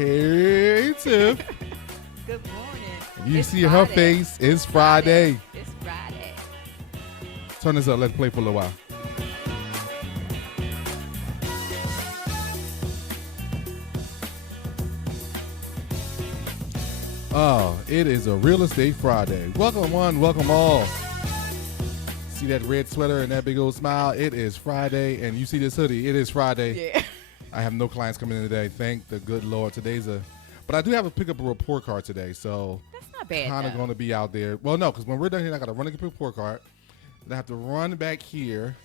Hey, Tiff. Good morning. You It's see her Friday. face. It's Friday. It's Friday. Turn this up. Let's play for a little while. Oh, it is a real estate Friday. Welcome one, welcome all. See that red sweater and that big old smile? It is Friday, and you see this hoodie? It is Friday. Yeah. I have no clients coming in today. Thank the good Lord. But I do have to pick up a report card today, so That's not bad. kind of going to be out there. Well, no, because when we're done here, I got to run a report card. Then I have to run back here,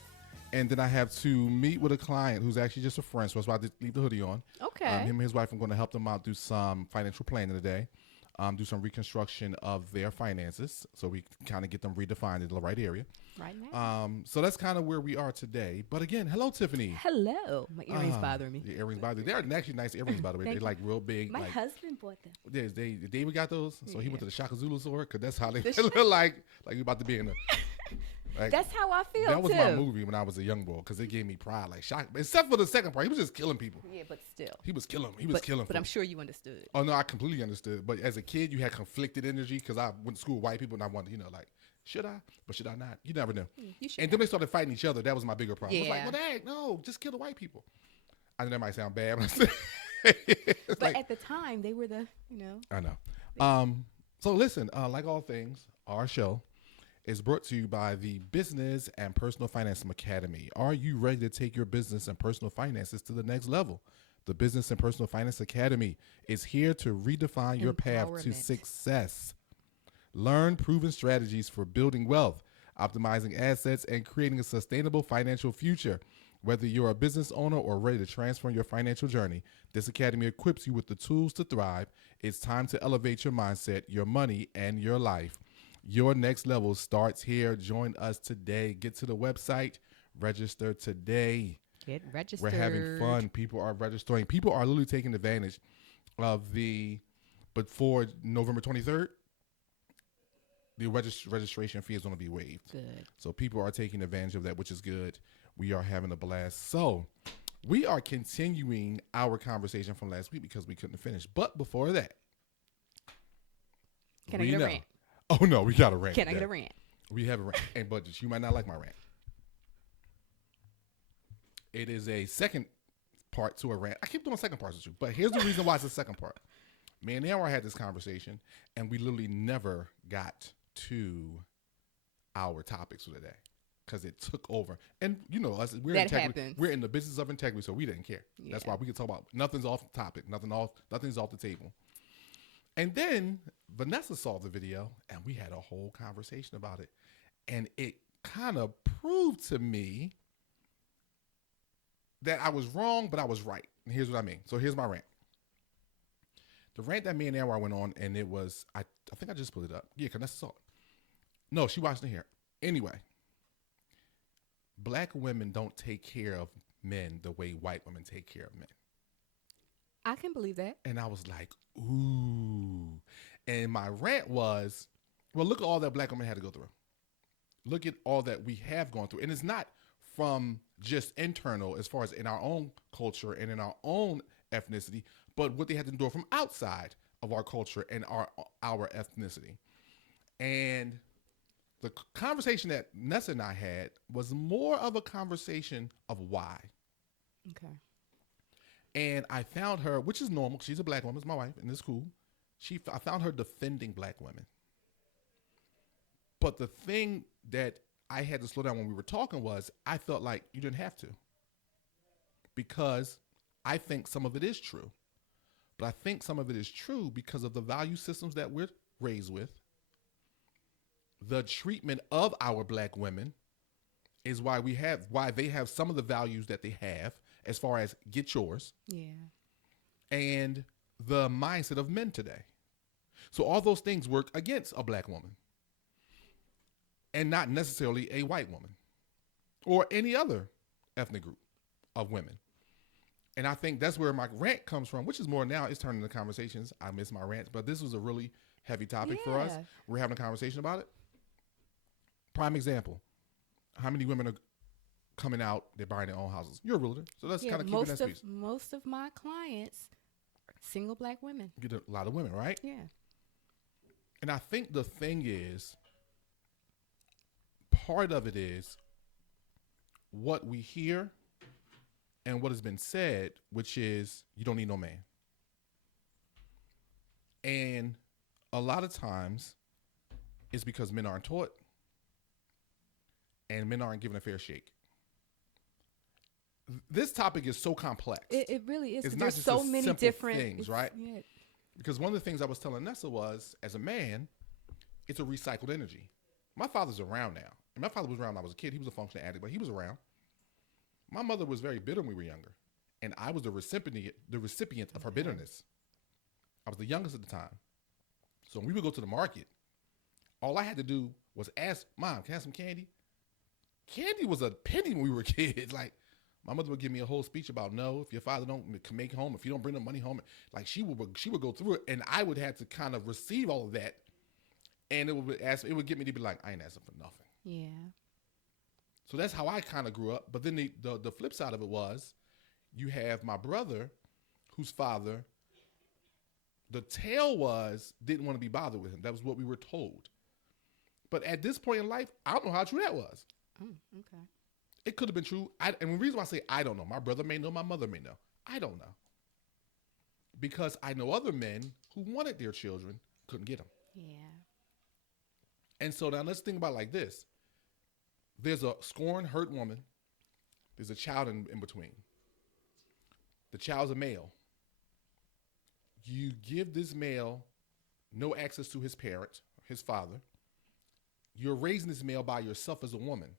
and then I have to meet with a client who's actually just a friend. So that's why I just leave the hoodie on. Okay. Him and his wife, I'm going to help them out do some financial planning today, do some reconstruction of their finances, so we kind of get them redefined in the right area. Right now. So that's kind of where we are today. But again, hello, Tiffany. Hello. My earrings bother me. The earrings bother me. They're actually nice earrings, by the way. They're like real big. My like, husband bought them. David got those, so he Yeah. went to the Shaka Zulu store because that's how they look like you about to be in the. Like, That's how I feel that was too. my movie when I was a young boy because it gave me pride. Like Shaka, except for the second part, he was just killing people. Yeah, but still. He was killing. He was killing. But I'm folks. sure you understood. Oh no, I completely understood. But as a kid, you had conflicted energy because I went to school with white people and I wanted, like, should I? But should I not? You never know. You should. And then they started fighting each other. That was my bigger problem. I was like, Yeah. well, dang, no, just kill the white people. I know that might sound bad, but I said, it's But like, at the time, they were the, I know. So listen, like all things, our show is brought to you by the Business and Personal Finance Academy. Are you ready to take your business and personal finances to the next level? The Business and Personal Finance Academy is here to redefine your path to Empowerment. success. Learn proven strategies for building wealth, optimizing assets, and creating a sustainable financial future. Whether you're a business owner or ready to transform your financial journey, this academy equips you with the tools to thrive. It's time to elevate your mindset, your money, and your life. Your next level starts here. Join us today. Get to the website. Register today. Get registered. We're having fun. People are registering. People are literally taking advantage of before November 23rd, the registration fee is going to be waived. Good. So people are taking advantage of that, which is good. We are having a blast. So we are continuing our conversation from last week because we couldn't finish. But before that, Can I get a rant? Oh, no, we got a rant. Can I get a rant? We have a rant. And but you might not like my rant. It is a second part to a rant. I keep doing second parts with you, but here's the reason why it's the second part. Me and Amber had this conversation, and we literally never got to our topics for the day because it took over. And you know us, That happens. We're in the business of integrity, so we didn't care. That's Yeah. why we could talk about nothing's off the topic, nothing's off the table. And then Vanessa saw the video, and we had a whole conversation about it. And it kind of proved to me that I was wrong, but I was right. And here's what I mean. So here's my rant. The rant that me and Anwar went on, and it was, I think I just put it up. Yeah, Vanessa saw it. No, she watched it here. Anyway, black women don't take care of men the way white women take care of men. I can believe that. And I was like, ooh. And my rant was, well, look at all that black women had to go through. Look at all that we have gone through. And it's not from just internal as far as in our own culture and in our own ethnicity, but what they had to endure from outside of our culture and our ethnicity. And the conversation that Nessa and I had was more of a conversation of why. Okay. And I found her, which is normal. She's a black woman. It's my wife, and it's cool. I found her defending black women. But the thing that I had to slow down when we were talking was I felt like you didn't have to. Because I think some of it is true. But I think some of it is true because of the value systems that we're raised with. The treatment of our black women is why they have some of the values that they have as far as get yours. Yeah. And the mindset of men today. So all those things work against a black woman and not necessarily a white woman or any other ethnic group of women. And I think that's where my rant comes from, which is more now it's turning into conversations. I miss my rants, but this was a really heavy topic for us. Yeah. We're having a conversation about it. Prime example. How many women are coming out, they're buying their own houses? You're a realtor, so let's kind of keep it in that space. Most of my clients Single black women. You get a lot of women, right? Yeah. And I think the thing is, part of it is what we hear and what has been said, which is you don't need no man. And a lot of times it's because men aren't taught and men aren't given a fair shake. This topic is so complex. It really is. It's not There's just so the many simple different things, right? Yeah. Because one of the things I was telling Nessa was, as a man, it's a recycled energy. My father's around now. And my father was around when I was a kid. He was a functional addict, but he was around. My mother was very bitter when we were younger. And I was the recipient of her bitterness. I was the youngest at the time. So when we would go to the market, all I had to do was ask, Mom, can I have some candy? Candy was a penny when we were kids. Like, my mother would give me a whole speech about, no, if your father don't make home, if you don't bring the money home, like she would go through it, and I would have to kind of receive all of that, and it would get me to be like, I ain't asking for nothing. Yeah. So that's how I kind of grew up. But then the flip side of it was, you have my brother, whose father, the tale was, didn't want to be bothered with him. That was what we were told. But at this point in life, I don't know how true that was. Okay. It could have been true. And the reason why I say I don't know, my brother may know, my mother may know. I don't know. Because I know other men who wanted their children, couldn't get them. Yeah. And so now let's think about it like this. There's a scorned, hurt woman. There's a child in between. The child's a male. You give this male no access to his parent, his father. You're raising this male by yourself as a woman.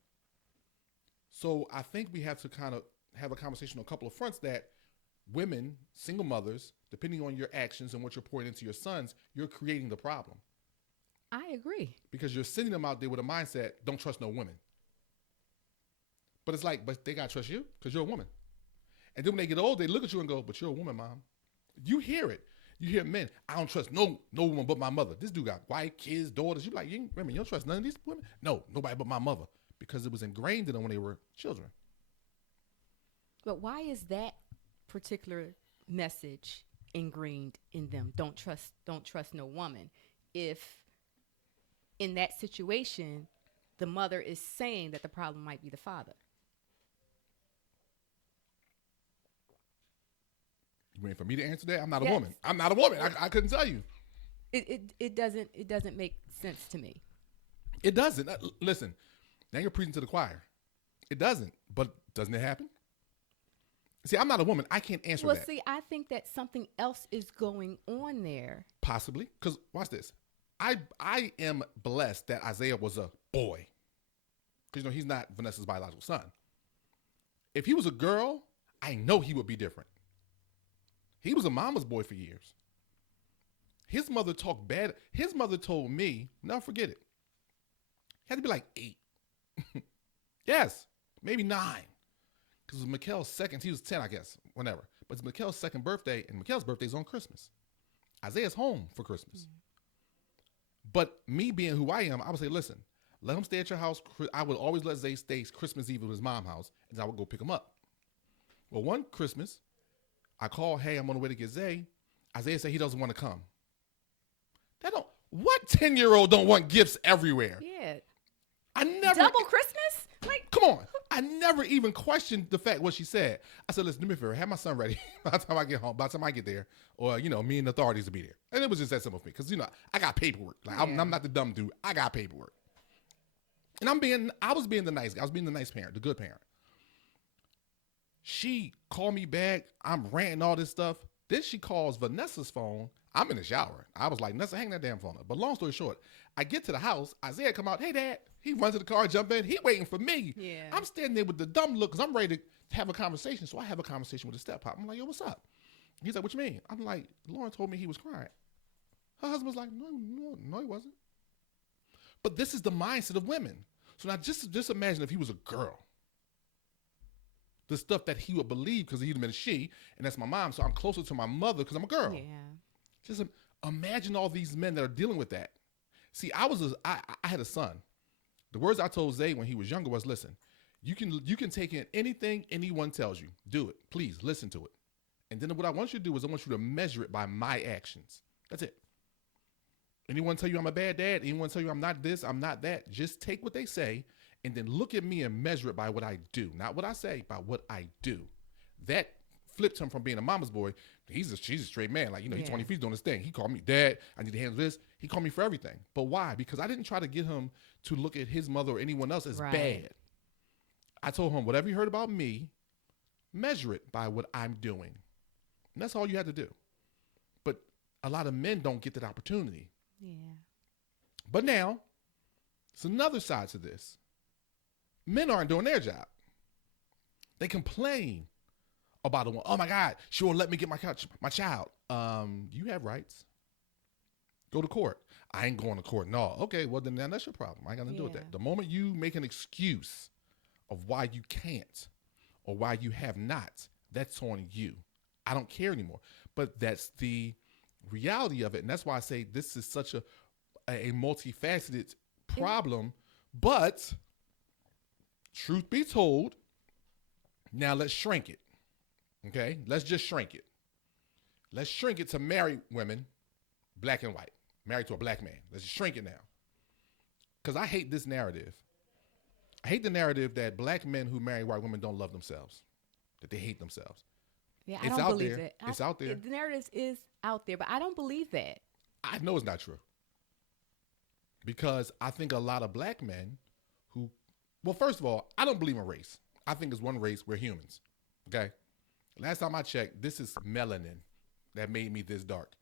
So I think we have to kind of have a conversation on a couple of fronts that women, single mothers, depending on your actions and what you're pouring into your sons, you're creating the problem. I agree. Because you're sending them out there with a mindset, don't trust no women. But it's like, but they got to trust you because you're a woman. And then when they get old, they look at you and go, but you're a woman, Mom. You hear it. You hear men, I don't trust no woman but my mother. This dude got wife, kids, daughters. You like, you don't trust none of these women? No, nobody but my mother. Because it was ingrained in them when they were children. But why is that particular message ingrained in them? Don't trust no woman. If in that situation, the mother is saying that the problem might be the father. You waiting for me to answer that? I'm not Yes. a woman. I'm not a woman. I couldn't tell you. It doesn't make sense to me. It doesn't. Listen, now you're preaching to the choir. It doesn't. But doesn't it happen? See, I'm not a woman. I can't answer that. Well, see, I think that something else is going on there. Possibly. Because watch this. I am blessed that Isaiah was a boy. Because, he's not Vanessa's biological son. If he was a girl, I know he would be different. He was a mama's boy for years. His mother talked bad. His mother told me, never forget it. He had to be like 8. Yes, maybe 9. Because it was Mickel's second, he was 10, I guess, whenever. But it's Mickel's second birthday, and Mickel's birthday's on Christmas. Isaiah's home for Christmas. Mm-hmm. But me being who I am, I would say, listen, let him stay at your house. I would always let Zay stay Christmas Eve at his mom's house, and I would go pick him up. Well, one Christmas, I called, hey, I'm on the way to get Zay. Isaiah said he doesn't want to come. What 10-year-old don't want gifts everywhere? Yeah. I never. Double Christmas? Like, come on. I never even questioned the fact what she said. I said, listen, do me a favor, have my son ready by the time I get home, by the time I get there, or, me and the authorities will be there. And it was just that simple for me, because, I got paperwork. Like, yeah. I'm not the dumb dude. I got paperwork. And I was being the nice guy. I was being the nice parent, the good parent. She called me back. I'm ranting all this stuff. Then she calls Vanessa's phone. I'm in the shower. I was like, Vanessa, hang that damn phone up. But long story short, I get to the house. Isaiah come out. Hey, Dad. He runs to the car, jump in. He waiting for me. Yeah. I'm standing there with the dumb look because I'm ready to have a conversation. So I have a conversation with the step pop. I'm like, yo, what's up? He's like, what you mean? I'm like, Lauren told me he was crying. Her husband was like, no, he wasn't. But this is the mindset of women. So now just imagine if he was a girl. The stuff that he would believe because he'd been a she, and that's my mom. So I'm closer to my mother because I'm a girl. Yeah. Just imagine all these men that are dealing with that. See, I had a son. The words I told Zay when he was younger was, listen, you can take in anything anyone tells you. Do it. Please listen to it. And then what I want you to do is I want you to measure it by my actions. That's it. Anyone tell you I'm a bad dad? Anyone tell you I'm not this, I'm not that? Just take what they say and then look at me and measure it by what I do. Not what I say, by what I do. That flipped him from being a mama's boy. She's a straight man. Like, he's 20 feet doing his thing. He called me dad. I need to handle this. He called me for everything. But why? Because I didn't try to get him to look at his mother or anyone else as bad. I told him, whatever you heard about me, measure it by what I'm doing. And that's all you had to do. But a lot of men don't get that opportunity. Yeah. But now, it's another side to this. Men aren't doing their job. They complain about a woman. Oh my God, she won't let me get my child. You have rights. Go to court. I ain't going to court. No. Okay, well then that's your problem. I ain't got to do with that. The moment you make an excuse of why you can't or why you have not, that's on you. I don't care anymore. But that's the reality of it. And that's why I say this is such a multifaceted problem. But truth be told, now let's shrink it. Okay? Let's just shrink it. Let's shrink it to married women, black and white, married to a black man. Let's just shrink it now. Because I hate this narrative. I hate the narrative that black men who marry white women don't love themselves, that they hate themselves. Yeah, I don't believe it. It's out there. The narrative is out there, but I don't believe that. I know it's not true. Because I think a lot of black men who, well, first of all, I don't believe in race. I think it's one race. We're humans. Okay? Last time I checked, this is melanin that made me this dark.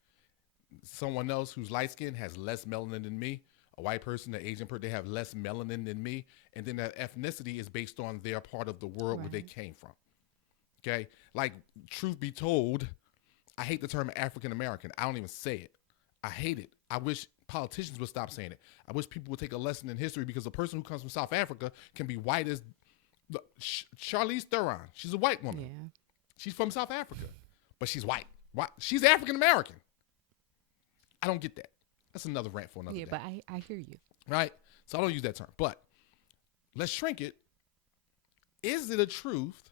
Someone else who's light skinned has less melanin than me. A white person, an Asian person, they have less melanin than me. And then that ethnicity is based on their part of the world where they came from. Okay? Like, truth be told, I hate the term African American. I don't even say it. I hate it. I wish politicians would stop saying it. I wish people would take a lesson in history, because a person who comes from South Africa can be white as Charlize Theron. She's a white woman. Yeah. She's from South Africa, but she's white. Why? She's African American. I don't get that. That's another rant for another day. Yeah, but I hear you. Right? So I don't use that term. But let's shrink it. Is it a truth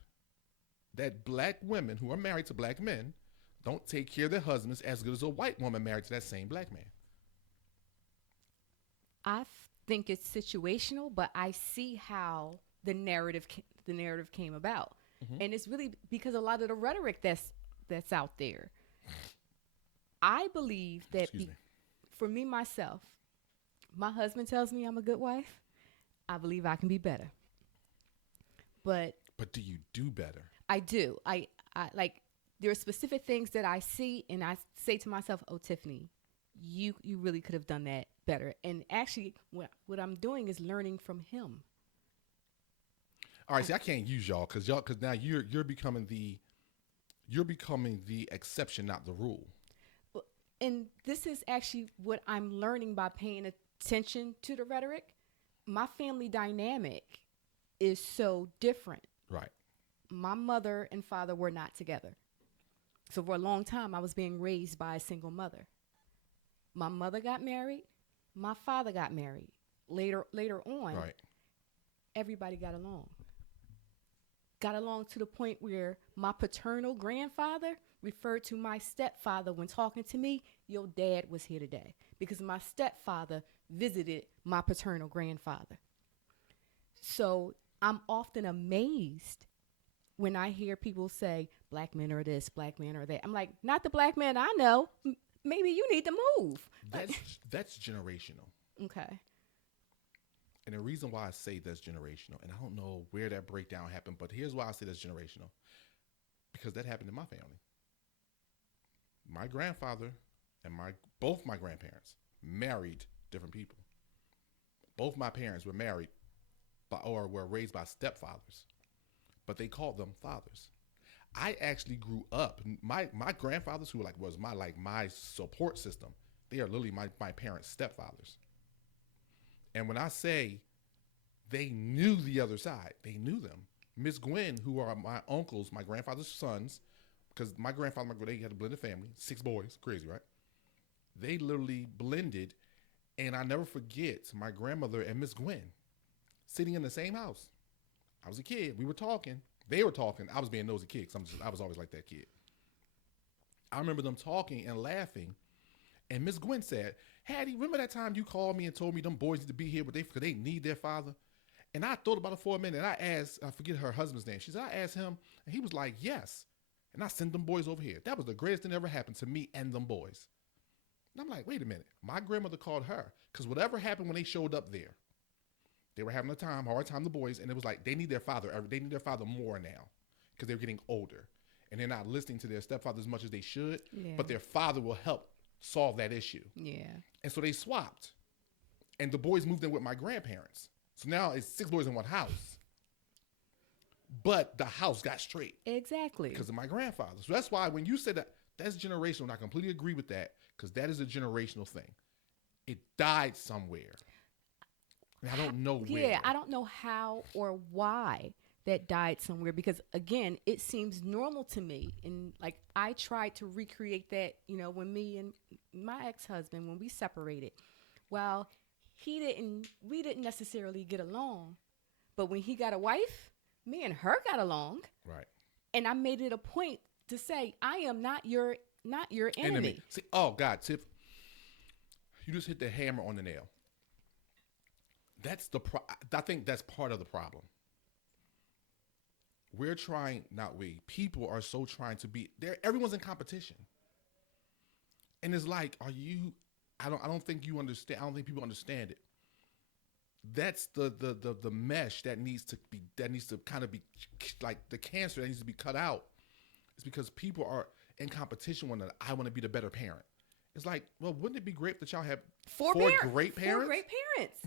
that black women who are married to black men don't take care of their husbands as good as a white woman married to that same black man? I think it's situational, but I see how the narrative came about. Mm-hmm. And it's really because a lot of the rhetoric that's out there. I believe that for me, myself, my husband tells me I'm a good wife. I believe I can be better. But do you do better? I do. I like, there are specific things that I see and I say to myself, oh, Tifphani, you really could have done that better. And actually what I'm doing is learning from him. All right, see, I can't use y'all because now you're becoming the exception, not the rule. And this is actually what I'm learning by paying attention to the rhetoric. My family dynamic is so different. Right. My mother and father were not together. So for a long time, I was being raised by a single mother. My mother got married. My father got married. Later on, right, everybody got along. Got along to the point where my paternal grandfather referred to my stepfather when talking to me, your dad was here today, because my stepfather visited my paternal grandfather. So I'm often amazed when I hear people say, black men are this, black men are that. I'm like, not the black man I know. Maybe you need to move. That's generational. Okay. And the reason why I say that's generational, and I don't know where that breakdown happened, but here's why I say that's generational. Because that happened in my family. My grandfather and both my grandparents married different people. Both my parents were married or were raised by stepfathers, but they called them fathers. I actually grew up. My grandfathers, who was my support system, they are literally my parents' stepfathers. And when I say they knew the other side, they knew them. Miss Gwen, who are my uncles, my grandfather's sons, because my grandfather, they had a blended family, 6 boys, crazy, right? They literally blended, and I never forget my grandmother and Miss Gwen sitting in the same house. I was a kid. We were talking. They were talking. I was being nosy kid because I was always like that kid. I remember them talking and laughing. And Miss Gwen said, Hattie, remember that time you called me and told me them boys need to be here, but they need their father? And I thought about it for a minute. And I asked, I forget her husband's name. She said, I asked him, and he was like, yes. And I sent them boys over here. That was the greatest thing that ever happened to me and them boys. And I'm like, wait a minute. My grandmother called her because whatever happened when they showed up there, they were having a hard time, the boys, and it was like they need their father. They need their father more now because they're getting older. And they're not listening to their stepfather as much as they should, but their father will help solve that issue. Yeah. And so they swapped. And the boys moved in with my grandparents. So now it's 6 boys in one house. But the house got straight. Exactly. Because of my grandfather. So that's why when you said that, that's generational. And I completely agree with that because that is a generational thing. It died somewhere. And I don't know where. Yeah, I don't know how or why that died somewhere because, again, it seems normal to me. And, like, I tried to recreate that, you know, when me and my ex-husband, when we separated. Well, we didn't necessarily get along. But when he got a wife, me and her got along. Right. And I made it a point to say, I am not your enemy. See, oh, God, Tiff, you just hit the hammer on the nail. I think that's part of the problem. People are so trying to be there. Everyone's in competition. And it's like, I don't think you understand. I don't think people understand it. That's the mesh that needs to kind of be like the cancer that needs to be cut out. It's because people are in competition with one another. I want to be the better parent. It's like, well, wouldn't it be great if y'all have four great parents? 4 great parents.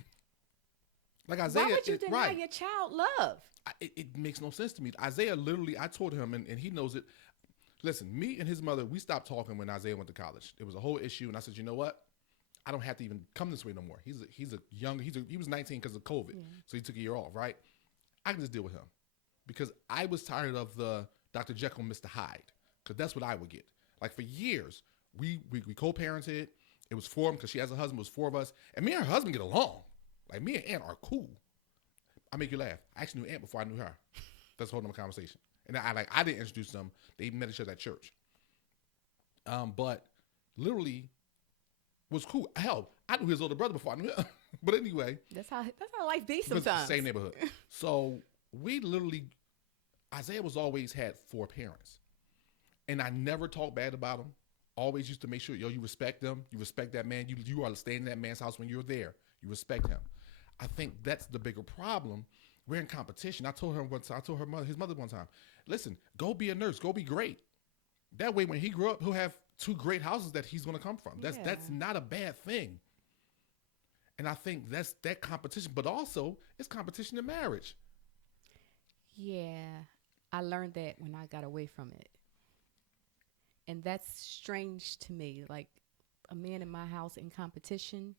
Like Isaiah, why would you deny your child love? It makes no sense to me. Isaiah literally, I told him, and he knows it. Listen, me and his mother, we stopped talking when Isaiah went to college. It was a whole issue, and I said, you know what? I don't have to even come this way no more. He was 19 because of COVID, so he took a year off, right? I can just deal with him because I was tired of the Dr. Jekyll, Mr. Hyde, because that's what I would get. Like for years, we co-parented. It was 4 of them because she has a husband. It was 4 of us, and me and her husband get along. Like me and Aunt are cool. I make you laugh. I actually knew Aunt before I knew her. That's a whole nother conversation. And I didn't introduce them. They met each other at church. But literally was cool. Hell, I knew his older brother before I knew him. But anyway, that's how life be sometimes. Same neighborhood. So we literally, Isaiah was always had 4 parents, and I never talked bad about him. Always used to make sure, you respect them. You respect that man. You are staying in that man's house when you're there. You respect him. I think that's the bigger problem. We're in competition. I told his mother one time, listen, go be a nurse. Go be great. That way, when he grew up, he'll have 2 great houses that he's going to come from. That's not a bad thing. And I think that's that competition, but also it's competition in marriage. Yeah, I learned that when I got away from it. And that's strange to me. Like a man in my house in competition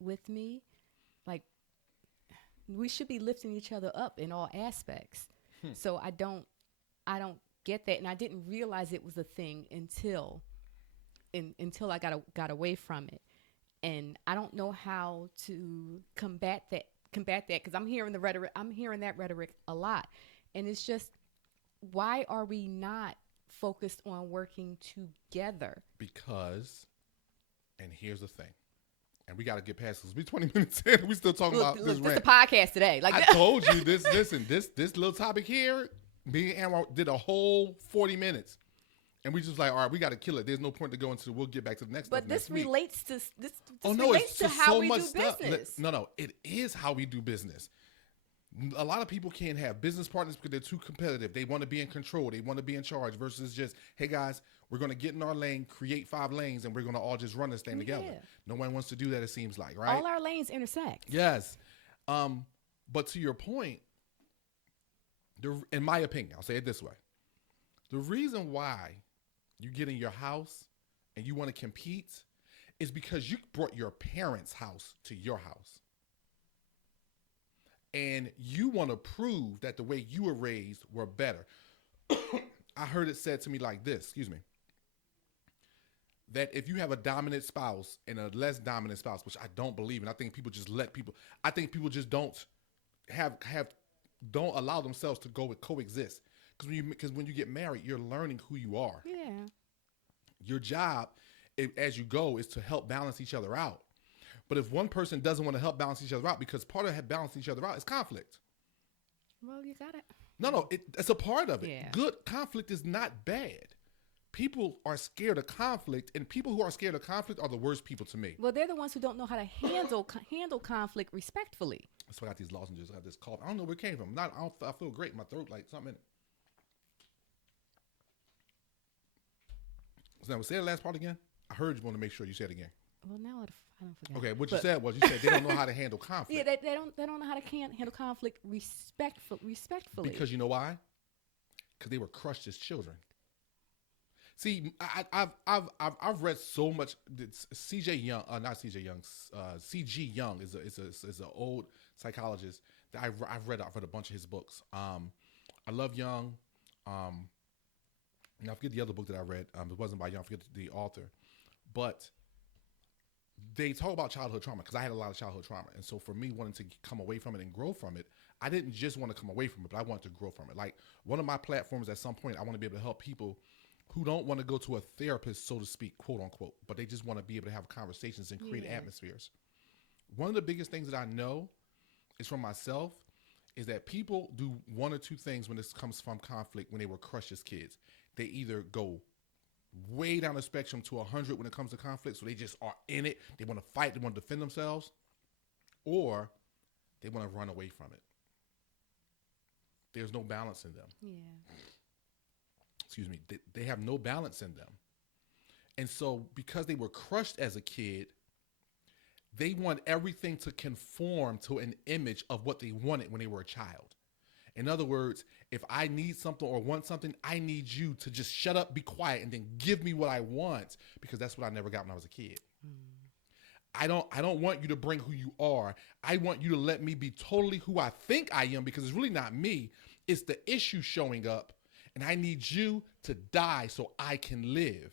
with me, like we should be lifting each other up in all aspects. So I don't get that, and I didn't realize it was a thing until I got away from it, and I don't know how to combat that because I'm hearing that rhetoric a lot, and it's just, why are we not focused on working together? Because, and here's the thing. And we got to get past this. We 20 minutes in. We still talking about this rant. This is a podcast today. Like I told you this. Listen, this little topic here. Me and Aaron did a whole 40 minutes, and we just like, all right, we got to kill it. There's no point to go into. We'll get back to the next. But this relates to this. Oh no, relates it's to how so we much do stuff. business. No, it is how we do business. A lot of people can't have business partners because they're too competitive. They want to be in control. They want to be in charge versus just, hey guys, we're going to get in our lane, create 5 lanes, and we're going to all just run this thing together. No one wants to do that, it seems like, right? All our lanes intersect. Yes. But to your point, in my opinion, I'll say it this way. The reason why you get in your house and you want to compete is because you brought your parents' house to your house. And you want to prove that the way you were raised were better. I heard it said to me like this, that if you have a dominant spouse and a less dominant spouse, which I don't believe in, I think people just I think people just don't don't allow themselves to coexist. Because when you get married, you're learning who you are. Yeah. Your job, as you go, is to help balance each other out. But if one person doesn't want to help balance each other out, because part of balancing each other out is conflict. Well, you got it. No, it's a part of it. Yeah. Good conflict is not bad. People are scared of conflict, and people who are scared of conflict are the worst people to me. Well, they're the ones who don't know how to handle conflict respectfully. That's why I got these lozenges. I got this cough. I don't know where it came from. I feel great in my throat, like something in it. So now, say the last part again. I heard you want to make sure you said it again. Well, now I don't forget. Okay, what you said was they don't know how to handle conflict. Yeah, they don't know how to handle conflict respectfully. Because you know why? Because they were crushed as children. See, I've read so much. C.J. Young, not C.J. Young. C.G. Young is an old psychologist that I've read a bunch of his books. I love Young. And I forget the other book that I read. It wasn't by Young. I forget the author, but they talk about childhood trauma because I had a lot of childhood trauma, and so for me wanting to come away from it and grow from it, I didn't just want to come away from it, but I wanted to grow from it. Like one of my platforms at some point, I want to be able to help people who don't want to go to a therapist, so to speak, quote unquote, but they just want to be able to have conversations and create atmospheres. One of the biggest things that I know is from myself is that people do one or two things when this comes from conflict when they were crushed as kids. They either go way down the spectrum to 100 when it comes to conflict, so they just are in it. They want to fight. They want to defend themselves. Or they want to run away from it. There's no balance in them. Yeah. Excuse me. They have no balance in them. And so because they were crushed as a kid, they want everything to conform to an image of what they wanted when they were a child. In other words, if I need something or want something, I need you to just shut up, be quiet, and then give me what I want, because that's what I never got when I was a kid. I don't want you to bring who you are. I want you to let me be totally who I think I am, because it's really not me. It's the issue showing up, and I need you to die so I can live.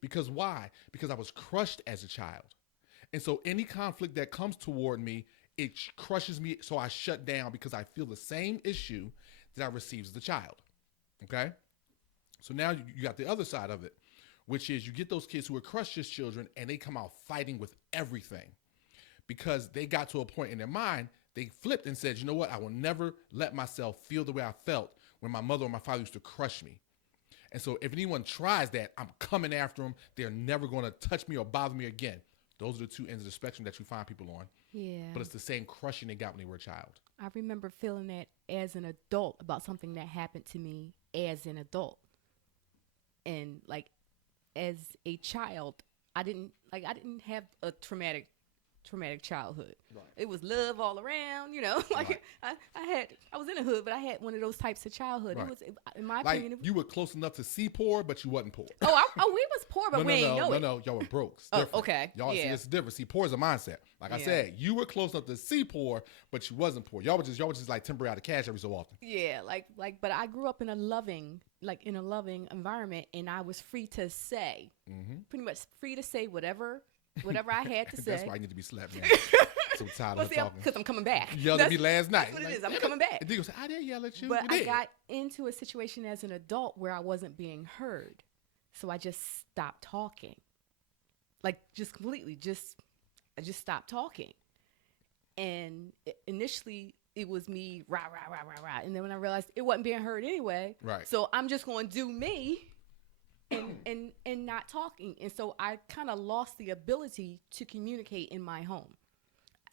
Because why? Because I was crushed as a child. And so any conflict that comes toward me, it crushes me, so I shut down because I feel the same issue that I received as a child. Okay? So now you got the other side of it, which is you get those kids who are crushed as children and they come out fighting with everything because they got to a point in their mind, they flipped and said, you know what? I will never let myself feel the way I felt when my mother or my father used to crush me. And so if anyone tries that, I'm coming after them. They're never going to touch me or bother me again. Those are the two ends of the spectrum that you find people on. Yeah. But it's the same crushing they got when they were a child. I remember feeling that as an adult about something that happened to me as an adult. And like as a child, I didn't have a traumatic childhood. Right. It was love all around, like right. I was in the hood, but I had one of those types of childhood. Right. It was, in my like opinion, you were close enough to see poor, but you wasn't poor. we was poor, but we ain't know it. No, y'all were broke. It's Oh, different. okay. Y'all see, Yeah. it's different. See, poor is a mindset. Like I said, you were close enough to see poor, but you wasn't poor. Y'all were just like temporary out of cash every so often. Yeah, but I grew up in a loving environment, and I was free to say, pretty much free to say whatever I had to say. That's why I need to be slapped now. So tired of talking. Because I'm coming back. You yelled at me last night. That's what it is. I'm coming back. And then you say, I didn't yell at you. But You I did. got into a situation as an adult where I wasn't being heard. So I just stopped talking. Like just completely, I just stopped talking. And initially it was me, rah, rah, rah, rah, rah. And then when I realized it wasn't being heard anyway. Right. So I'm just going to do me and not talking. And so I kind of lost the ability to communicate in my home.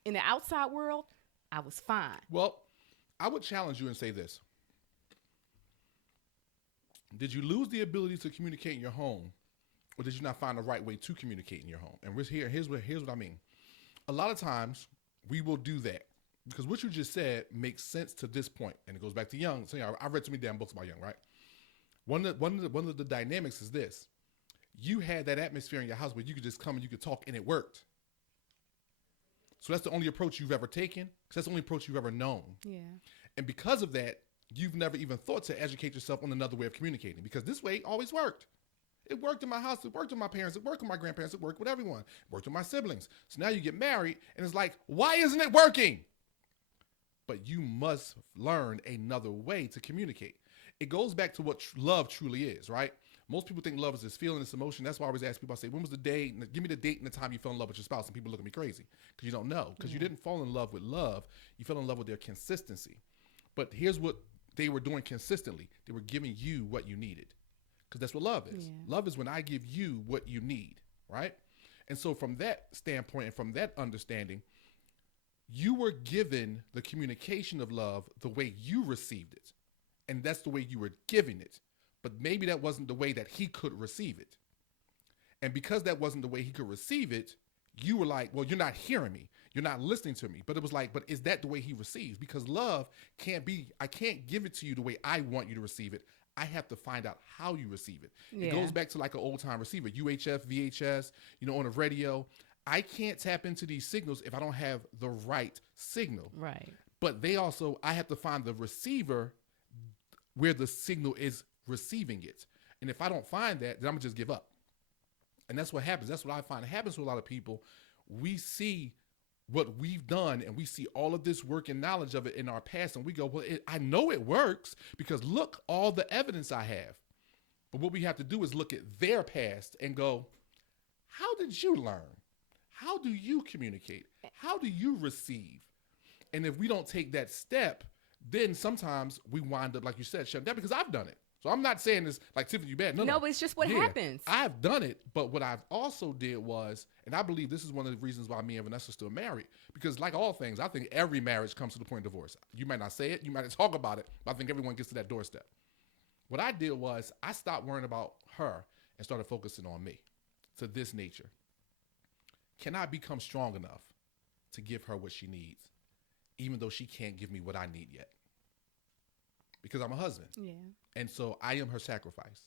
In the outside world, I was fine. Well, I would challenge you and say this. Did you lose the ability to communicate in your home, or did you not find the right way to communicate in your home? And here's what I mean. A lot of times we will do that because what you just said makes sense to this point, and it goes back to Young. So I read too many damn books about Young, right? One of the dynamics is this: you had that atmosphere in your house where you could just come and you could talk, and it worked. So that's the only approach you've ever taken, because that's the only approach you've ever known. Yeah. And because of that, you've never even thought to educate yourself on another way of communicating, because this way always worked. It worked in my house. It worked with my parents. It worked with my grandparents. It worked with everyone. It worked with my siblings. So now you get married, and it's like, why isn't it working? But you must learn another way to communicate. It goes back to what love truly is, right? Most people think love is this feeling, this emotion. That's why I always ask people, I say, when was the day? Give me the date and the time you fell in love with your spouse. And people look at me crazy because you don't know. Because you didn't fall in love with love. You fell in love with their consistency. But here's what they were doing consistently. They were giving you what you needed. Because that's what love is. Yeah. Love is when I give you what you need, right? And so from that standpoint and from that understanding, you were given the communication of love the way you received it. And that's the way you were giving it. But maybe that wasn't the way that he could receive it. And because that wasn't the way he could receive it, you were like, well, you're not hearing me. You're not listening to me. But it was like, but is that the way he receives? Because love can't be, I can't give it to you the way I want you to receive it. I have to find out how you receive it. Yeah. It goes back to like an old time receiver, UHF, VHS, on a radio. I can't tap into these signals if I don't have the right signal. Right. But I have to find the receiver where the signal is receiving it. And if I don't find that, then I'm gonna just give up. And that's what happens. That's what I find happens to a lot of people. We see what we've done and we see all of this work and knowledge of it in our past. And we go, well, I know it works because look, all the evidence I have. But what we have to do is look at their past and go, how did you learn? How do you communicate? How do you receive? And if we don't take that step, then sometimes we wind up, like you said, shutting down because I've done it. So I'm not saying this like Tifphani, you bad. No, it's just what happens. I've done it, but what I've also did was, and I believe this is one of the reasons why me and Vanessa are still married, because like all things, I think every marriage comes to the point of divorce. You might not say it, you might not talk about it, but I think everyone gets to that doorstep. What I did was I stopped worrying about her and started focusing on me to this nature. Can I become strong enough to give her what she needs, even though she can't give me what I need yet? Because I'm a husband. Yeah. And so I am her sacrifice.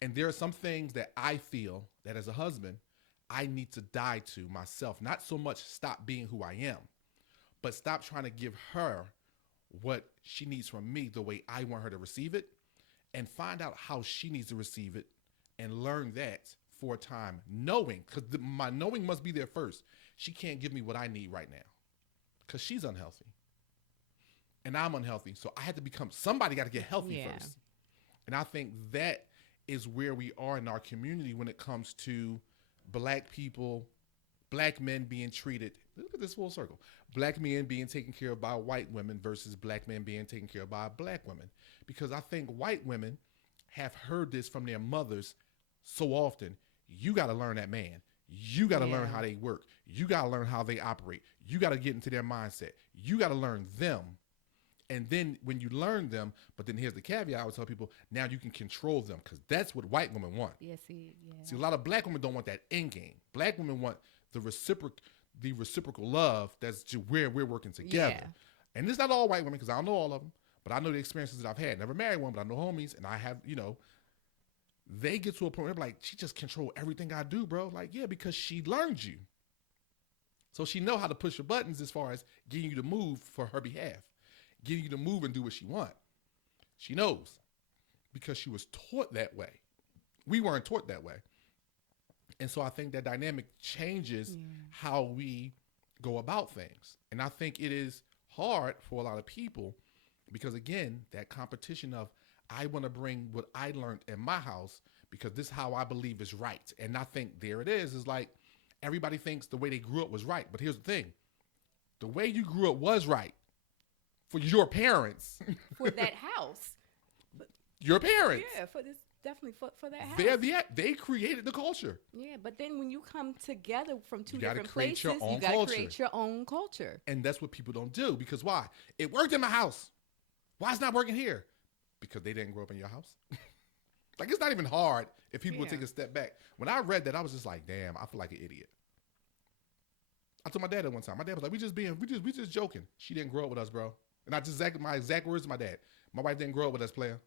And there are some things that I feel that as a husband, I need to die to myself. Not so much stop being who I am, but stop trying to give her what she needs from me the way I want her to receive it, and find out how she needs to receive it and learn that for a time, knowing, because my knowing must be there first. She can't give me what I need right now because she's unhealthy. And I'm unhealthy. So I had to somebody got to get healthy first. And I think that is where we are in our community when it comes to black people, black men being treated. Look at this full circle. Black men being taken care of by white women versus black men being taken care of by black women. Because I think white women have heard this from their mothers so often. You got to learn that man. You got to learn how they work. You got to learn how they operate. You got to get into their mindset. You got to learn them. And then when you learn them, but then here's the caveat, I would tell people, now you can control them because that's what white women want. See, a lot of black women don't want that end game. Black women want the reciprocal love that's where we're working together. Yeah. And it's not all white women because I don't know all of them, but I know the experiences that I've had. Never married one, but I know homies, and I have, they get to a point where they're like, she just control everything I do, bro. Like, yeah, because she learned you. So she know how to push your buttons as far as getting you to move for her behalf. Getting you to move and do what she wants. She knows because she was taught that way. We weren't taught that way. And so I think that dynamic changes how we go about things. And I think it is hard for a lot of people because, again, that competition of I want to bring what I learned in my house because this is how I believe is right. And I think there it is like everybody thinks the way they grew up was right. But here's the thing. The way you grew up was right. For your parents. For that house. Your parents. Yeah, definitely for that house. They created the culture. Yeah, but then when you come together from two different places, you got to create your own culture. And that's what people don't do because why? It worked in my house. Why it's not working here? Because they didn't grow up in your house. Like, it's not even hard if people would take a step back. When I read that, I was just like, damn, I feel like an idiot. I told my dad that one time. My dad was like, we just joking. She didn't grow up with us, bro. And my exact words to my dad. My wife didn't grow up with us, player.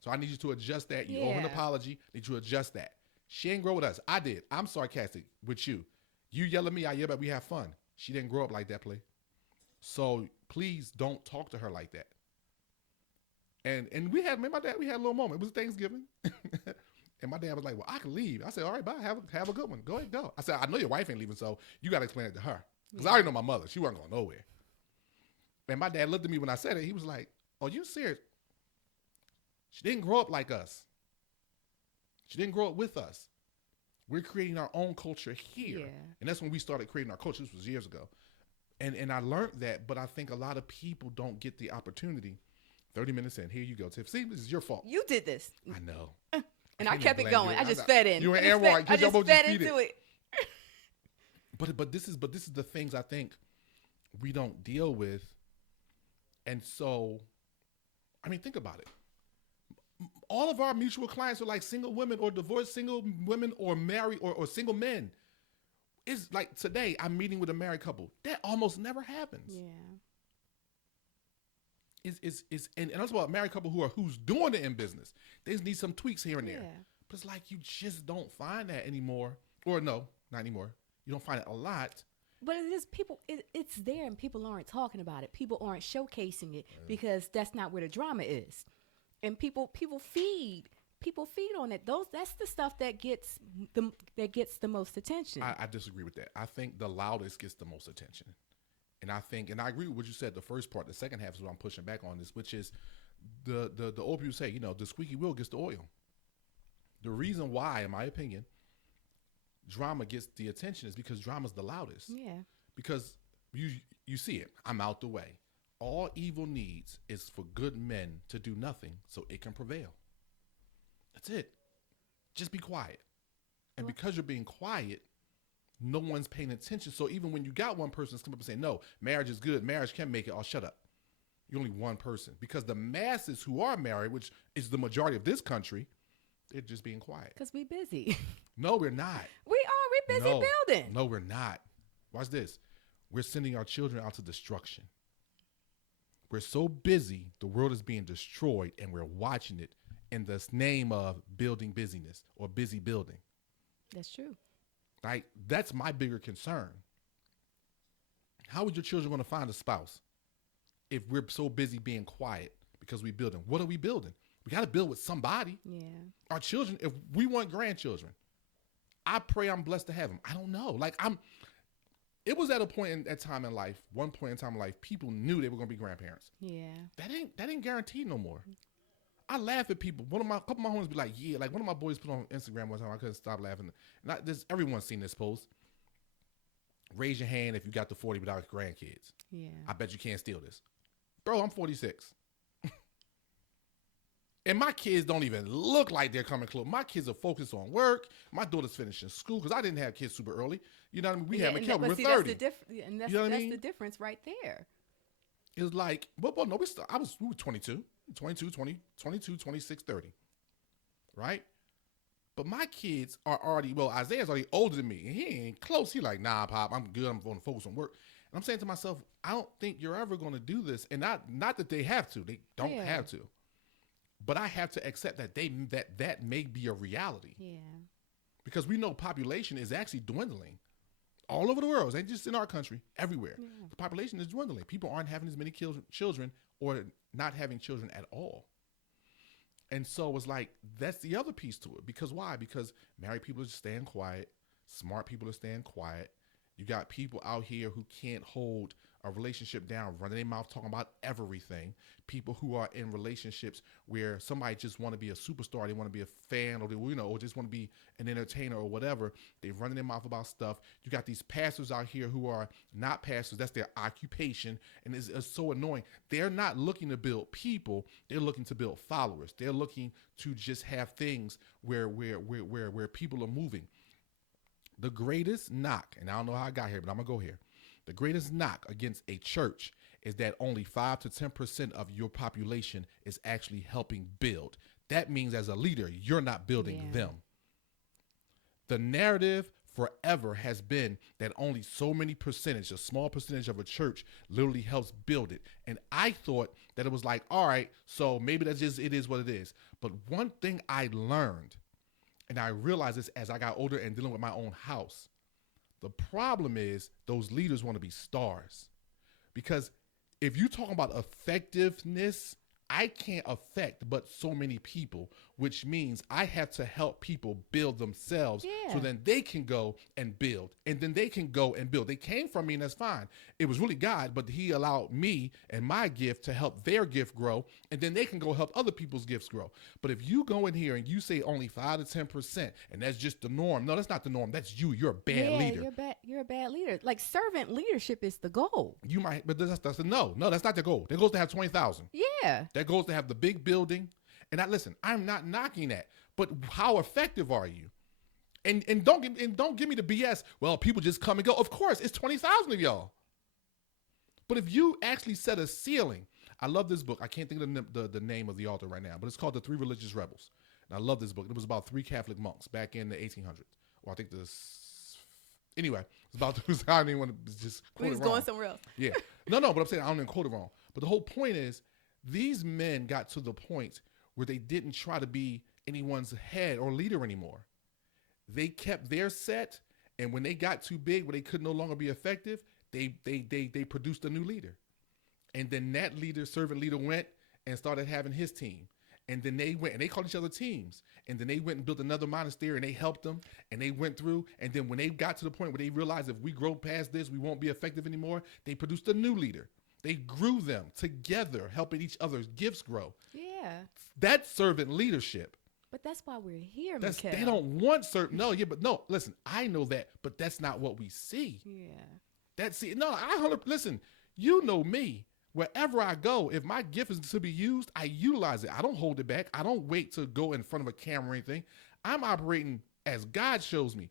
So I need you to adjust that. You owe an apology. I need you to adjust that. She didn't grow up with us. I did. I'm sarcastic with you. You yell at me, I yell back. We have fun. She didn't grow up like that, play. So please don't talk to her like that. And we had a little moment. It was Thanksgiving. And my dad was like, well, I can leave. I said, all right, bye. Have a good one. Go ahead, go. I said, I know your wife ain't leaving, so you got to explain it to her. Because I already know my mother. She wasn't going nowhere. And my dad looked at me when I said it. He was like, "Oh, you serious? She didn't grow up like us." She didn't grow up with us. We're creating our own culture here. Yeah. And that's when we started creating our culture. This was years ago. And I learned that, but I think a lot of people don't get the opportunity. 30 minutes in, here you go, Tiff. See, this is your fault. You did this. I know. And I kept it going. I just fed in. You and I just Aaron, I just fed into it. But this is the things I think we don't deal with. And so, I mean, think about it. All of our mutual clients are like single women or divorced single women or married or single men. It's like today I'm meeting with a married couple. That almost never happens. Yeah. And that's about a married couple who's doing it in business. They just need some tweaks here and there. Yeah. But it's like you just don't find that anymore. Or no, not anymore. You don't find it a lot. But it is people. It's there, and people aren't talking about it. People aren't showcasing it because that's not where the drama is. And people feed on it. That's the stuff that gets the most attention. I disagree with that. I think the loudest gets the most attention. And I agree with what you said, the first part. The second half is what I'm pushing back on this, which is the old people say, the squeaky wheel gets the oil. The reason why, in my opinion, drama gets the attention is because drama's the loudest. Yeah. Because you see it. I'm out the way. All evil needs is for good men to do nothing so it can prevail. That's it. Just be quiet. And because you're being quiet, no one's paying attention. So even when you got one person that's come up and say, no, marriage is good, marriage can make it, I'll shut up. You're only one person. Because the masses who are married, which is the majority of this country, they're just being quiet. Because we busy. No, we're not. We're busy building. No, we're not. Watch this. We're sending our children out to destruction. We're so busy, the world is being destroyed, and we're watching it in this name of building busyness or busy building. That's true. Right? That's my bigger concern. How is your children going to find a spouse if we're so busy being quiet because we're building? What are we building? We got to build with somebody. Yeah. Our children, if we want grandchildren, I pray I'm blessed to have them. I don't know. It was at a point in time in life, one point in time in life, people knew they were going to be grandparents. Yeah. That ain't guaranteed no more. I laugh at people. A couple of my homies be like, yeah, like one of my boys put on Instagram one time. I couldn't stop laughing. Everyone's seen this post. Raise your hand if you got the 40 without grandkids. Yeah. I bet you can't steal this. Bro, I'm 46. And my kids don't even look like they're coming close. My kids are focused on work. My daughter's finishing school because I didn't have kids super early. You know what I mean? We had Mickel, we were 30. That's the difference right there. It was like, we were 22, 26, 30. Right? But my kids are already, Isaiah's already older than me. And he ain't close. He like, nah, Pop, I'm good. I'm going to focus on work. And I'm saying to myself, I don't think you're ever going to do this. And not that they have to. They don't have to. But I have to accept that that may be a reality. Yeah. Because we know population is actually dwindling all over the world. It ain't just in our country, everywhere. Yeah. The population is dwindling. People aren't having as many children or not having children at all. And so it's like, that's the other piece to it. Because why? Because married people are just staying quiet. Smart people are staying quiet. You got people out here who can't hold a relationship down, running their mouth, talking about everything. People who are in relationships where somebody just want to be a superstar, they want to be a fan, or they, or just want to be an entertainer or whatever. They're running their mouth about stuff. You got these pastors out here who are not pastors. That's their occupation, and it's so annoying. They're not looking to build people. They're looking to build followers. They're looking to just have things where people are moving. The greatest knock, and I don't know how I got here, but I'm going to go here. The greatest knock against a church is that only 5 to 10% of your population is actually helping build. That means as a leader, you're not building them. The narrative forever has been that only so many percentage, a small percentage of a church literally helps build it. And I thought that it was like, all right, so maybe it is what it is. But one thing I learned, and I realized this as I got older and dealing with my own house, the problem is those leaders want to be stars. Because if you're talking about effectiveness, I can't affect but so many people which means I have to help people build themselves Yeah. so then they can go and build, and then they can go and build. They came from me, and that's fine. It was really God, but he allowed me and my gift to help their gift grow, and then they can go help other people's gifts grow. But if you go in here and you say only 5 to 10%, and that's just the norm, no, that's not the norm. That's you. You're a bad leader. You're a bad leader. Like, servant leadership is the goal. You might, but that's a no. No, that's not the goal. Their goal is to have 20,000. Yeah. That goal is to have the big building. And listen, I'm not knocking that, but how effective are you? And don't give me the BS. Well, people just come and go. Of course, it's 20,000 of y'all. But if you actually set a ceiling, I love this book. I can't think of the name of the author right now, but it's called The Three Religious Rebels. And I love this book. It was about 3 Catholic monks back in the 1800s. Or I think anyway, it's about I don't even want to just quote it wrong. Going somewhere else. Yeah. No, but I'm saying I don't even quote it wrong. But the whole point is these men got to the point where they didn't try to be anyone's head or leader anymore. They kept their set, and when they got too big, where they could no longer be effective, they produced a new leader. And then that servant leader went and started having his team. And then they went and they called each other teams. And then they went and built another monastery and they helped them and they went through. And then when they got to the point where they realized if we grow past this, we won't be effective anymore, they produced a new leader. They grew them together, helping each other's gifts grow. Yeah. That's servant leadership. But that's why we're here, Mickel. Mickel. They don't want certain. No, yeah, but no. Listen, I know that, but that's not what we see. Yeah. Listen. You know me. Wherever I go, if my gift is to be used, I utilize it. I don't hold it back. I don't wait to go in front of a camera or anything. I'm operating as God shows me.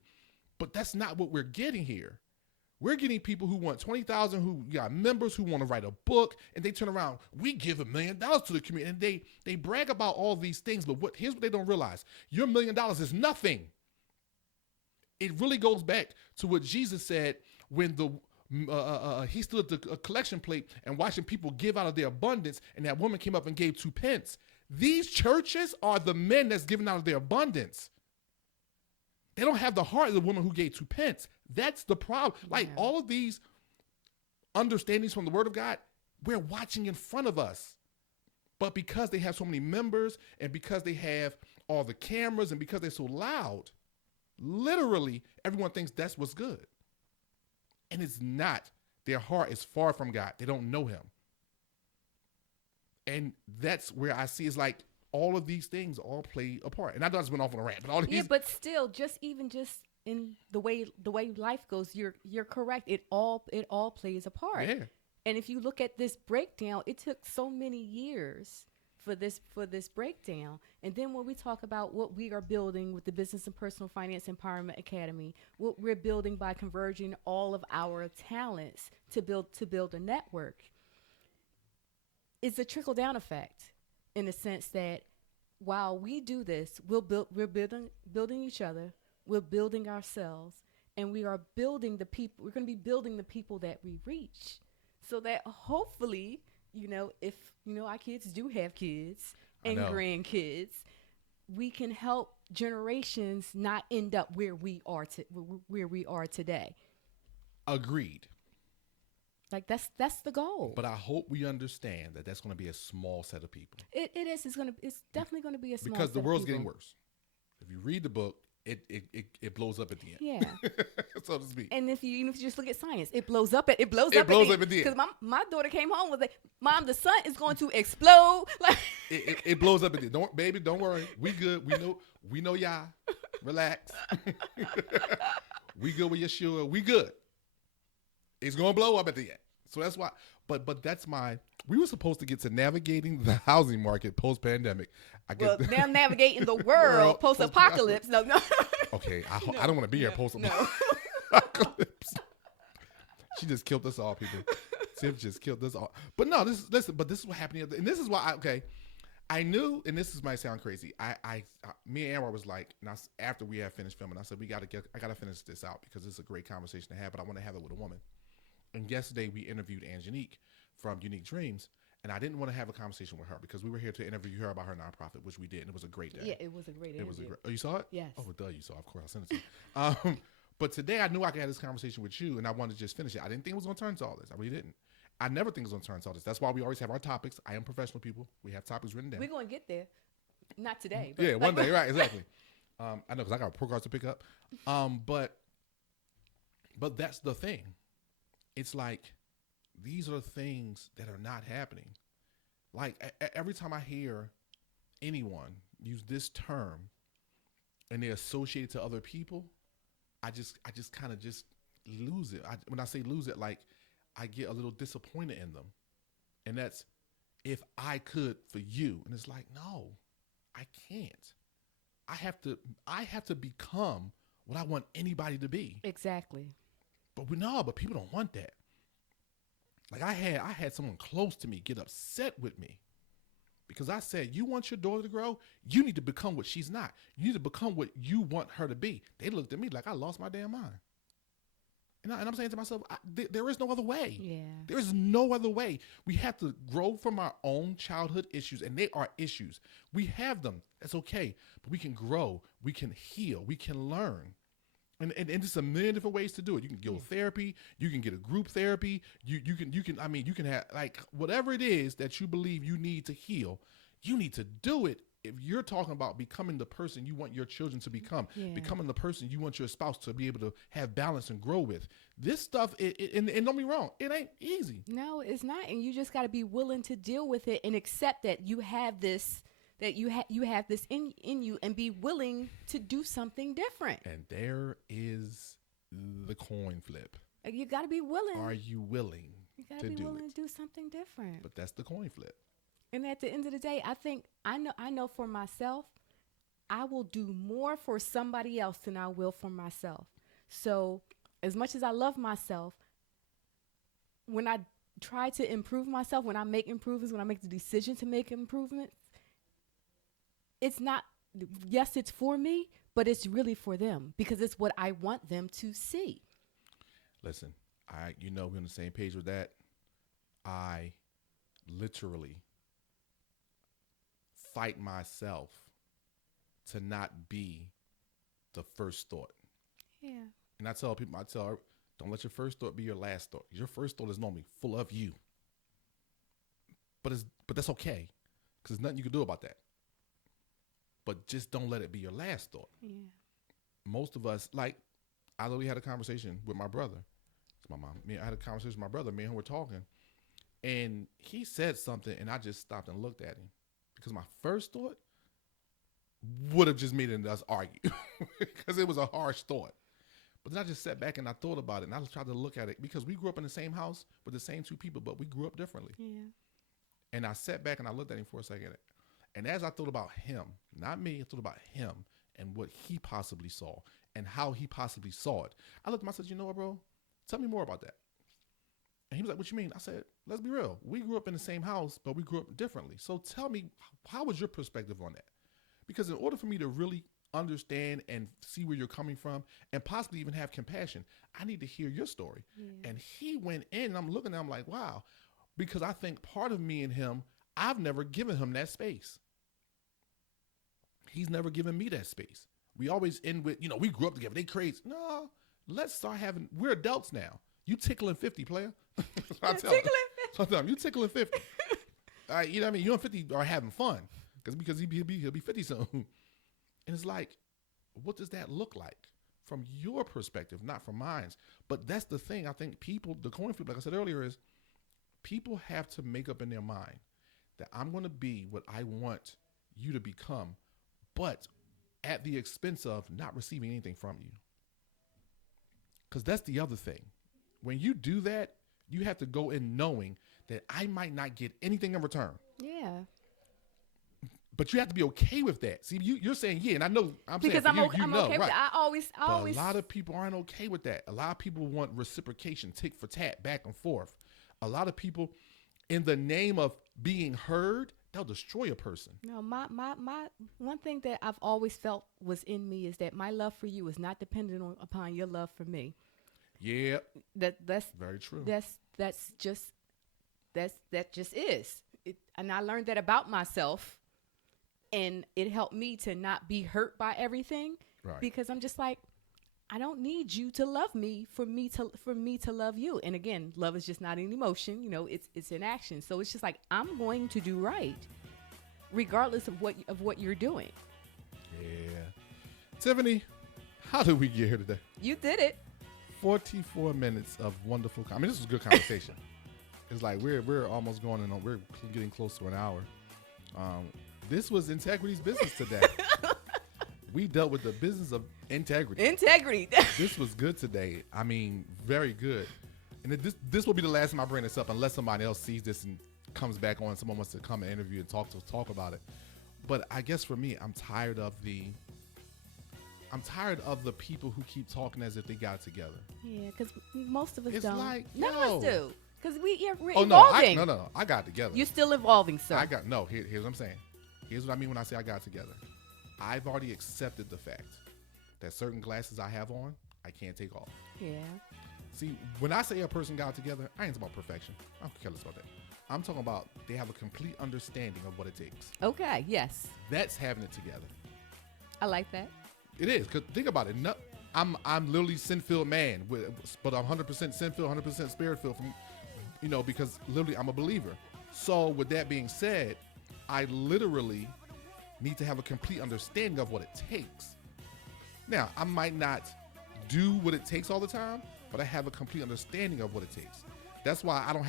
But that's not what we're getting here. We're getting people who want 20,000, who got members who want to write a book, and they turn around, we give $1 million to the community. And they brag about all these things, but here's what they don't realize. Your $1 million is nothing. It really goes back to what Jesus said when he stood at the collection plate and watching people give out of their abundance, and that woman came up and gave 2 pence. These churches are the men that's giving out of their abundance. They don't have the heart of the woman who gave 2 pence. That's the problem. Like all of these understandings from the Word of God, we're watching in front of us. But because they have so many members and because they have all the cameras and because they're so loud, literally everyone thinks that's what's good. And it's not. Their heart is far from God. They don't know him. And that's where I see it's like all of these things all play a part. And I know I just went off on a rant, but all these. Yeah, but still, just in the way life goes, you're correct. It all plays a part. Yeah. And if you look at this breakdown, it took so many years for this breakdown. And then when we talk about what we are building with the Business and Personal Finance Empowerment Academy, what we're building by converging all of our talents to build a network, it's a trickle down effect in the sense that while we do this, we're building each other, we're building ourselves, and we are building the people. We're going to be building the people that we reach, so that hopefully, if our kids do have kids and grandkids, we can help generations not end up where we are today. Agreed. Like that's the goal. But I hope we understand that that's going to be a small set of people. It is. It's definitely going to be a small. Because the set world's of people. getting worse. If you read the book, it blows up at the end. Yeah. So to speak. And if you just look at science, it blows up at the end. Because my daughter came home with like, Mom, the sun is going to explode. Like it blows up at the end. Don't worry. We good. We know y'all. Relax. We good with Yeshua. We good. It's going to blow up at the end. So that's why. But that's we were supposed to get to navigating the housing market post-pandemic. Now navigating the world post-apocalypse. No. Okay, I don't want to be here post-apocalypse. She just killed us all, people. Tiff just killed us all. But no, this is what happened. And this is why, I knew, and this might sound crazy. Me and Amber was like, after we had finished filming, I said, I got to finish this out because it's a great conversation to have, but I want to have it with a woman. And yesterday we interviewed Angenique from Unique Dreams, and I didn't want to have a conversation with her because we were here to interview her about her nonprofit, which we did, and it was a great day. Yeah, it was a great interview. Oh, you saw it? Yes. Oh, duh, you saw it. Of course, I sent it to you. But today I knew I could have this conversation with you, and I wanted to just finish it. I didn't think it was going to turn to all this. I really didn't. I never think it's going to turn to all this. That's why we always have our topics. I am professional, people. We have topics written down. We're going to get there. Not today. But Yeah, one day, right? Exactly. I know because I got programs to pick up. But that's the thing. It's like these are things that are not happening. Like every time I hear anyone use this term and they associate it to other people, I just kind of just lose it. When I say lose it, like I get a little disappointed in them, and that's if I could for you, and it's like no, I can't. I have to become what I want anybody to be. Exactly. But people don't want that. Like I had someone close to me get upset with me because I said, you want your daughter to grow? You need to become what she's not. You need to become what you want her to be. They looked at me like I lost my damn mind. And I'm saying to myself, there is no other way. Yeah. There is no other way. We have to grow from our own childhood issues, and they are issues. We have them. That's okay. But we can grow. We can heal. We can learn. And there's a million different ways to do it. You can go therapy. You can get a group therapy. You can have like whatever it is that you believe you need to heal. You need to do it. If you're talking about becoming the person you want your children to become, becoming the person you want your spouse to be able to have balance and grow with, this stuff, and don't get me wrong, it ain't easy. No, it's not. And you just got to be willing to deal with it and accept that you have this, you have this in you, and be willing to do something different. And there is the coin flip. You got to be willing. Are you willing You got to be willing to do something different. But that's the coin flip. And at the end of the day, I know for myself, I will do more for somebody else than I will for myself. So as much as I love myself, when I try to improve myself, when I make improvements, when I make the decision to make improvements, it's not, yes, it's for me, but it's really for them because it's what I want them to see. Listen, we're on the same page with that. I literally fight myself to not be the first thought. Yeah. And I tell her, don't let your first thought be your last thought. Your first thought is normally full of you. But that's okay, because there's nothing you can do about that. But just don't let it be your last thought. Yeah. Most of us, like, I literally had a conversation with my brother. It's my mom. I had a conversation with my brother. Me and him were talking. And he said something, and I just stopped and looked at him. Because my first thought would have just made us argue because it was a harsh thought. But then I just sat back and I thought about it, and I tried to look at it because we grew up in the same house with the same two people, but we grew up differently. Yeah. And I sat back and I looked at him for a second. And as I thought about him, not me, I thought about him and what he possibly saw and how he possibly saw it. I looked at him, I said, you know what, bro? Tell me more about that. And he was like, what you mean? I said, let's be real. We grew up in the same house, but we grew up differently. So tell me, how was your perspective on that? Because in order for me to really understand and see where you're coming from and possibly even have compassion, I need to hear your story. Yeah. And he went in, and I'm looking at him like, wow. Because I think part of me and him, I've never given him that space. He's never given me that space. We always end with, we grew up together. They crazy. No, let's start we're adults now. You tickling 50, player. I tell him, you tickling 50. All right, you know what I mean? You and 50 are having fun because he'll be 50 soon. And it's like, what does that look like from your perspective, not from mine? But that's the thing. I think the coin flip, like I said earlier, is people have to make up in their mind that I'm going to be what I want you to become, but at the expense of not receiving anything from you. Because that's the other thing. When you do that, you have to go in knowing that I might not get anything in return. Yeah. But you have to be okay with that. See, you're saying, yeah, and I know I'm because saying I'm okay with that. I always. But a lot of people aren't okay with that. A lot of people want reciprocation, tick for tat, back and forth. A lot of people, in the name of being heard, they'll destroy a person. No, my one thing that I've always felt was in me is that my love for you is not dependent upon your love for me. Yeah, that's very true. That just is. And I learned that about myself, and it helped me to not be hurt by everything. Right. Because I'm just like, I don't need you to love me for me to love you. And again, love is just not an emotion, it's an action. So it's just like, I'm going to do right regardless of what you're doing. Yeah. Tiffany, how did we get here today? You did it. 44 minutes of wonderful. I mean, this was a good conversation. It's like we're almost going in. We're getting close to an hour. This was Integrity's business today. We dealt with the business of integrity. This was good today. I mean, very good. And this will be the last time I bring this up, unless somebody else sees this and comes back on. Someone wants to come and interview and talk about it. But I guess for me, I'm tired of the people who keep talking as if they got it together. Yeah, because most of us It's don't. like, None of us do. Because we're oh, evolving. No. I got it together. You're still evolving, sir. Here's what I'm saying. Here's what I mean when I say I got it together. I've already accepted the fact that certain glasses I have on, I can't take off. Yeah. See, when I say a person got it together, I ain't talking about perfection. I don't care about that. I'm talking about they have a complete understanding of what it takes. Okay, yes. That's having it together. I like that. It is, because think about it. No, I'm literally sin-filled man, but I'm 100% sin-filled, 100% spirit-filled, because literally I'm a believer. So with that being said, I literally need to have a complete understanding of what it takes. Now, I might not do what it takes all the time, but I have a complete understanding of what it takes. That's why I don't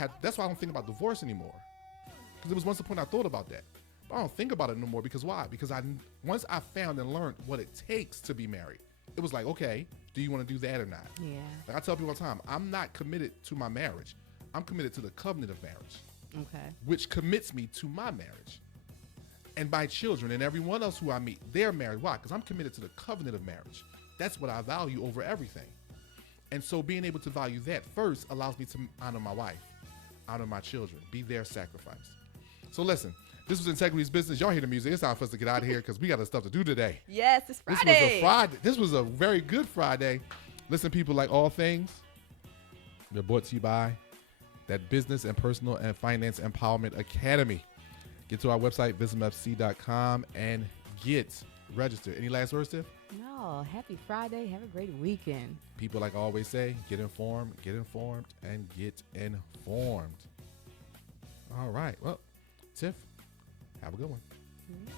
think about divorce anymore. Because it was once upon I thought about that. But I don't think about it no more. Because why? Because once I found and learned what it takes to be married, it was like, okay, do you want to do that or not? Yeah. Like I tell people all the time, I'm not committed to my marriage. I'm committed to the covenant of marriage. Okay. Which commits me to my marriage. And my children and everyone else who I meet, they're married. Why? Because I'm committed to the covenant of marriage. That's what I value over everything. And so being able to value that first allows me to honor my wife, honor my children, be their sacrifice. So listen, this was Integrity's business. Y'all hear the music. It's time for us to get out of here because we got stuff to do today. Yes, it's Friday. This was a very good Friday. Listen, people, like all things, they're brought to you by that Business and Personal and Finance Empowerment Academy. Get to our website, vismfc.com, and get registered. Any last words, Tiff? No, happy Friday. Have a great weekend. People, like I always say, get informed, and get informed. All right. Well, Tiff, have a good one. Yeah.